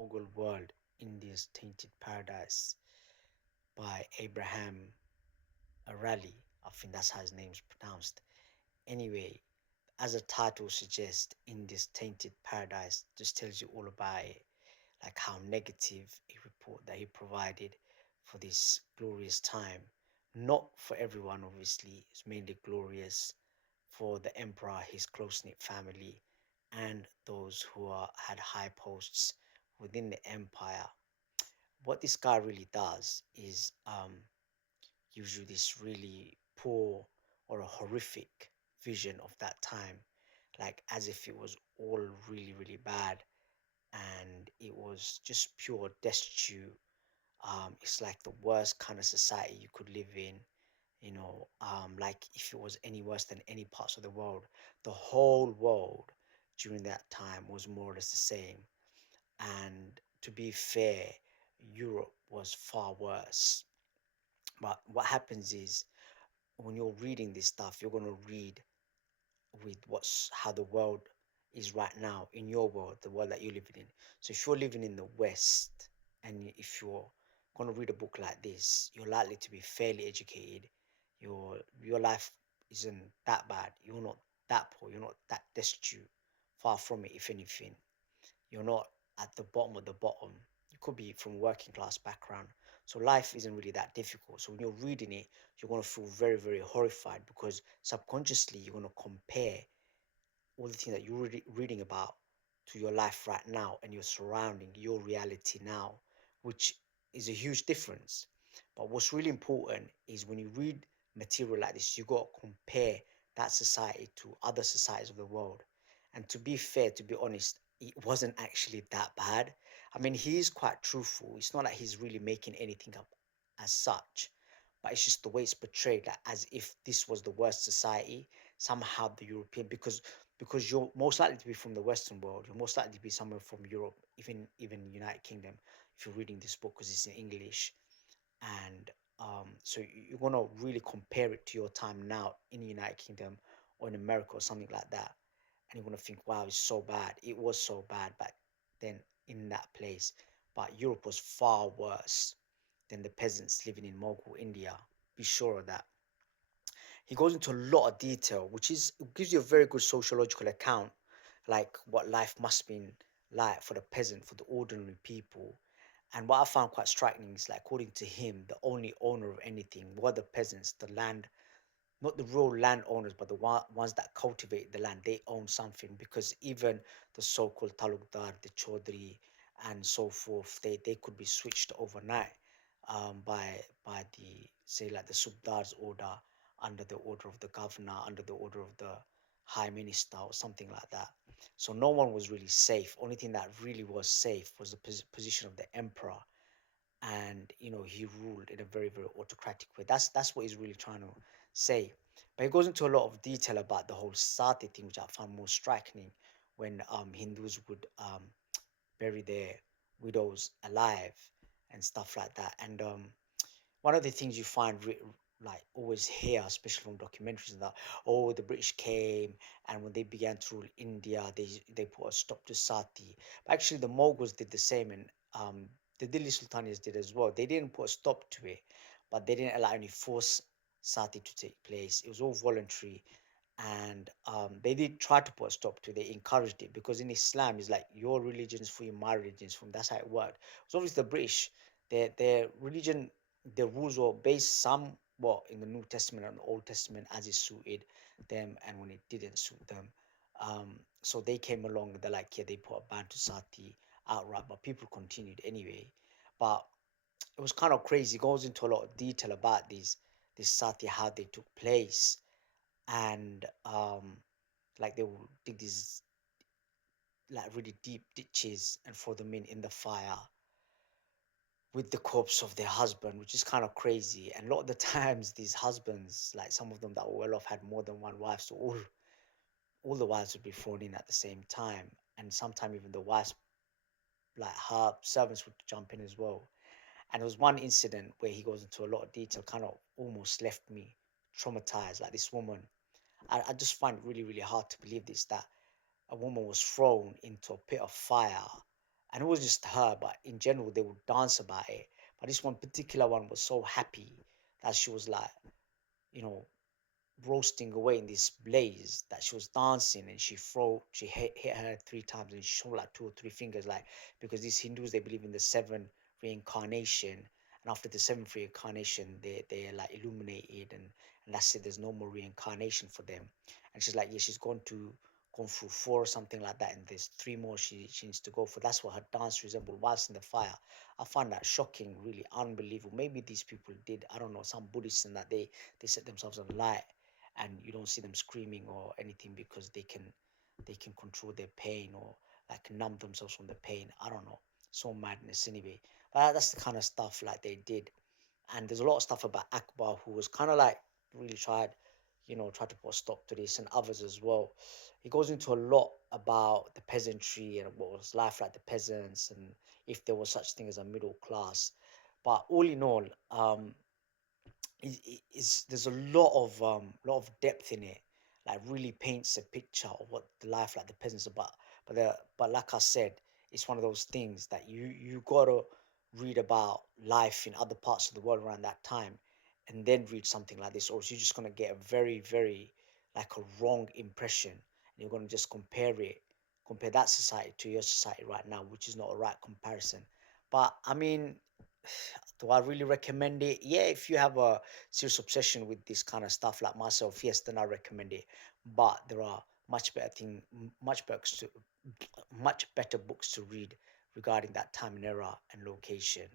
Mughal World, India's Tainted Paradise by Abraham Arali. I think that's how his name's pronounced. Anyway, as the title suggests, India's Tainted Paradise just tells you all about it, like how negative a report that he provided for this glorious time. Not for everyone, obviously, it's mainly glorious for the emperor, his close knit family, and those who had high posts within the empire. What this guy really does is gives you this really poor or a horrific vision of that time, like as if it was all really, really bad and it was just pure destitute. It's like the worst kind of society you could live in. Like if it was any worse than any parts of the world, the whole world during that time was more or less the same. And to be fair, Europe was far worse. But what happens is when you're reading this stuff, you're gonna read with what's how the world is right now in your world, the world that you're living in. So if you're living in the West and if you're gonna read a book like this, you're likely to be fairly educated. Your life isn't that bad. You're not that poor. You're not that destitute. Far from it, if anything. You're not at the bottom of the bottom. You could be from working class background. So life isn't really that difficult. So when you're reading it, you're gonna feel very, very horrified because subconsciously you're gonna compare all the things that you're reading about to your life right now and your surrounding, your reality now, which is a huge difference. But what's really important is when you read material like this, you got to compare that society to other societies of the world. And to be fair, to be honest, it wasn't actually that bad. I mean, he is quite truthful. It's not like he's really making anything up as such, but it's just the way it's portrayed, like as if this was the worst society. Somehow the European, because you're most likely to be from the Western world, you're most likely to be somewhere from Europe, even United Kingdom, if you're reading this book because it's in English, and so you're gonna really compare it to your time now in the United Kingdom or in America or something like that, and you're gonna think, wow, it's so bad. It was so bad back then in that place, but Europe was far worse than the peasants living in Mughal India. Be sure of that. He goes into a lot of detail, which is gives you a very good sociological account, like what life must have been like for the peasant, for the ordinary people. And what I found quite striking is, like, according to him, the only owner of anything were the peasants, the land, not the real landowners, but the ones that cultivate the land. They own something because even the so-called talukdar, the chaudhry, and so forth, they could be switched overnight by the, say, like the subdar's order, under the order of the governor, under the order of the high minister or something like that. So no one was really safe. Only thing that really was safe was the position of the emperor, and he ruled in a very, very autocratic way. That's what he's really trying to say. But he goes into a lot of detail about the whole sati thing, which I found more striking, when Hindus would bury their widows alive and stuff like that. And one of the things you find like always hear, especially from documentaries, is that, oh, the British came and when they began to rule India, they put a stop to sati. But actually, the Mughals did the same, and the Delhi Sultanates did as well. They didn't put a stop to it, but they didn't allow any forced sati to take place. It was all voluntary, and they did try to put a stop to it. They encouraged it because in Islam, it's like your religion is for you, my religion is for me. That's how it worked. So obviously the British, their religion, their rules were based somewhat in the New Testament and the Old Testament as it suited them and when it didn't suit them. So they came along, they're like, yeah, they put a ban to sati outright, but people continued anyway. But it was kind of crazy. It goes into a lot of detail about these sati, how they took place, and like they would dig these like really deep ditches and throw them in the fire with the corpse of their husband, which is kind of crazy. And a lot of the times these husbands, like some of them that were well off, had more than one wife, so all the wives would be thrown in at the same time, and sometimes even the wives, like her servants, would jump in as well. And there was one incident where he goes into a lot of detail, kind of almost left me traumatized. Like this woman, I just find it really, really hard to believe this, that a woman was thrown into a pit of fire and it was just her, but in general they would dance about it. But this one particular one was so happy that she was like, you know, roasting away in this blaze, that she was dancing, and she hit her 3 times, and she showed like 2 or 3 fingers, like, because these Hindus, they believe in the seven reincarnation, and after the seventh reincarnation they're like illuminated, and that's it, there's no more reincarnation for them. And she's like, yeah, she's gone through four or something like that, and there's three more she needs to go for. That's what her dance resembled whilst in the fire. I find that shocking, really unbelievable. Maybe these people did, I don't know, some Buddhists, and that they set themselves on light, and you don't see them screaming or anything because they can control their pain, or like numb themselves from the pain. I don't know. So madness anyway. But that's the kind of stuff like they did. And there's a lot of stuff about Akbar, who was kind of like really tried to put a stop to this, and others as well. He goes into a lot about the peasantry and what was life like the peasants, and if there was such thing as a middle class. But all in all, is there's a lot of depth in it, like really paints a picture of what the life like the peasants are about. But like I said, it's one of those things that you gotta read about life in other parts of the world around that time, and then read something like this, or else you're just gonna get a very, very, like, a wrong impression, and you're gonna just compare that society to your society right now, which is not a right comparison. But I mean, do I really recommend it? Yeah, if you have a serious obsession with this kind of stuff like myself, yes, then I recommend it. But there are much better books to read regarding that time and era and location.